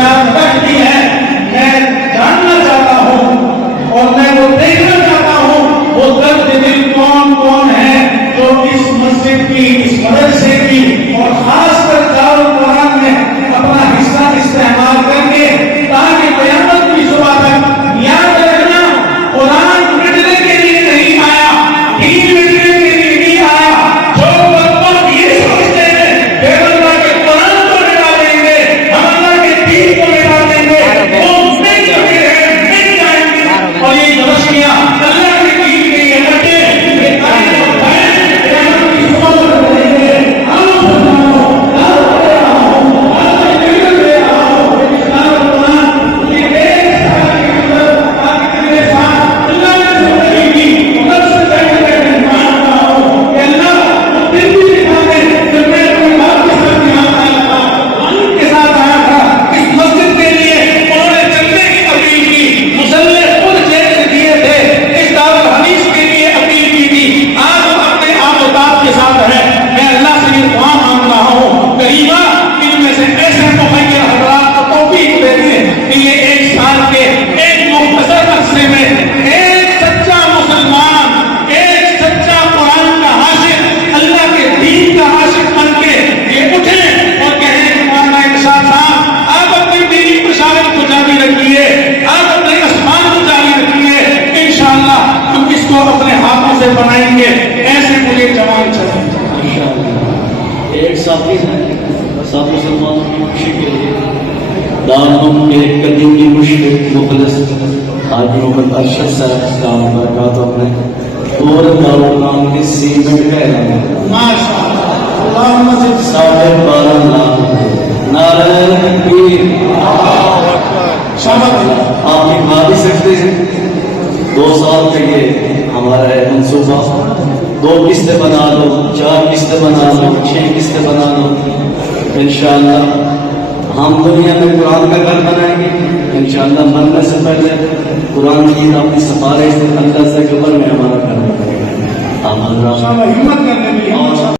بنیاد رکھ دی ہے. میں جاننا چاہتا ہوں اور میں وہ دیکھنا چاہتا ہوں وہ درد دل کون کون ہے جو اس مسجد کی، اس مدرسے کی اور خاص کر دارالقرآن میں اپنا حصہ استعمال کر کے تاکہ قیامت کی صبح تک یاد رکھنا قرآن مٹنے کے لیے نہیں آیا، دین مٹنے کے لیے نہیں آیا. جو لوگ یہ سوچتے ہیں کہ اللہ کے قرآن کو مٹا دیں گے، ہم اللہ کے دین کو مٹا دیں گے، وہ مٹ چکے ہیں، مٹ جائیں گے. اور یہ غلطیاں اللہ کے دین کے لیے مٹے یہ آئے اور بھائیں قیامت کی صبح تک رہیں گے. بنائیں گے ایسے مجھے جوان چاہیے. ایک ساتھی ہے سب مسلمانوں کی خوشی کے لیے دارالعلوم کے قدیمی مشرق مخلص حاجی محمد ارشد صاحب دام برکاتہ نے پورے دارالعلوم کے سیمنٹ کا اعلان ماشاءاللہ. 12.5 لاکھ نعرہ تکبیر. آپ نبھا بھی سکتے ہیں 2 سال کے لیے ہمارا ہے منصوبہ. 2 قسطیں بنا لو، 4 قسطیں بنا لو، 6 قسطیں بنا لو. انشاءاللہ ہم دنیا میں قرآن کا گھر بنائیں گے. انشاءاللہ مرنے سے پہلے قرآن کی اپنی سفارش اللہ سے قبر میں ہمارا گھر بنائے گا. ہمت کرنے